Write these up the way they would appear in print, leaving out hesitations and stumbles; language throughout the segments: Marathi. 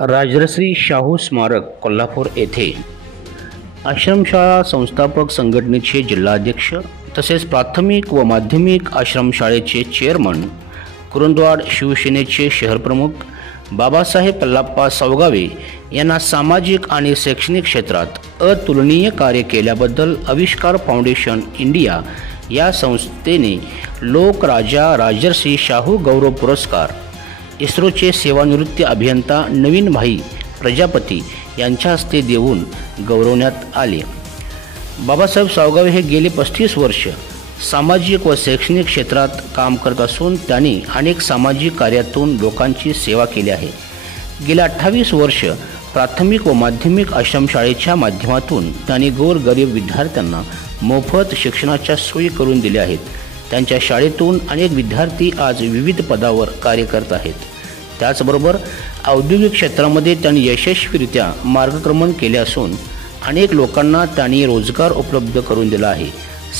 राजर्षी शाहू स्मारक कोल्हापूर येथे आश्रमशाळा संस्थापक संघटनेचे जिल्हाध्यक्ष तसेच प्राथमिक व माध्यमिक आश्रमशाळेचे चेअरमन, कुरुंदवाड शिवसेनेचे शहरप्रमुख बाबासाहेब पल्लाप्पा सावगावे यांना सामाजिक आणि शैक्षणिक क्षेत्रात अतुलनीय कार्य केल्याबद्दल आविष्कार फाउंडेशन इंडिया या संस्थेने लोकराजा राजर्षी शाहू गौरव पुरस्कार इस्रोचे सेवानिवृत्त अभियंता नवीन भाई प्रजापती यांच्या हस्ते देऊन गौरवण्यात आले। बाबासाहेब सावगावे हे गेले 35 वर्ष सामाजिक व शैक्षणिक क्षेत्रात काम करत असून त्यांनी अनेक सामाजिक कार्यातून लोकांची सेवा केली आहे। गेल्या 28 वर्ष प्राथमिक व माध्यमिक आश्रमशाळेच्या माध्यमातून त्यांनी गोरगरीब विद्यार्थ्यांना मोफत शिक्षणाच्या सोयी करून दिल्या आहेत। त्यांच्या शाळेतून अनेक विद्यार्थी आज विविध पदावर कार्य करत आहेत। त्याचबरोबर औद्योगिक क्षेत्रामध्ये त्यांनी यशस्वीरित्या मार्गक्रमण केले असून अनेक लोकांना त्यांनी रोजगार उपलब्ध करून दिला आहे।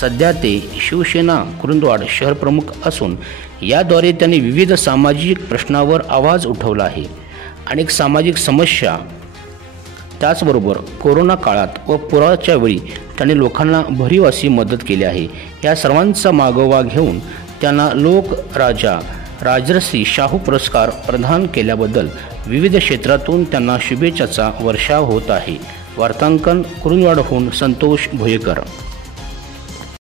सध्या ते शिवसेना कुरुंदवाड शहरप्रमुख असून याद्वारे त्यांनी विविध सामाजिक प्रश्नावर आवाज उठवला आहे। अनेक सामाजिक समस्या त्याचबरोबर कोरोना काळात व पुराच्या वेळी त्यांनी लोकांना भरीव अशी मदत केली आहे। या सर्वांचा मागोवा घेऊन त्यांना लोकराजा राजर्षी शाहू पुरस्कार प्रदान केल्याबद्दल विविध क्षेत्रातून त्यांना शुभेच्छाचा वर्षाव होत आहे। वार्तांकन कुरुंदवाडहून संतोष भोयेकर।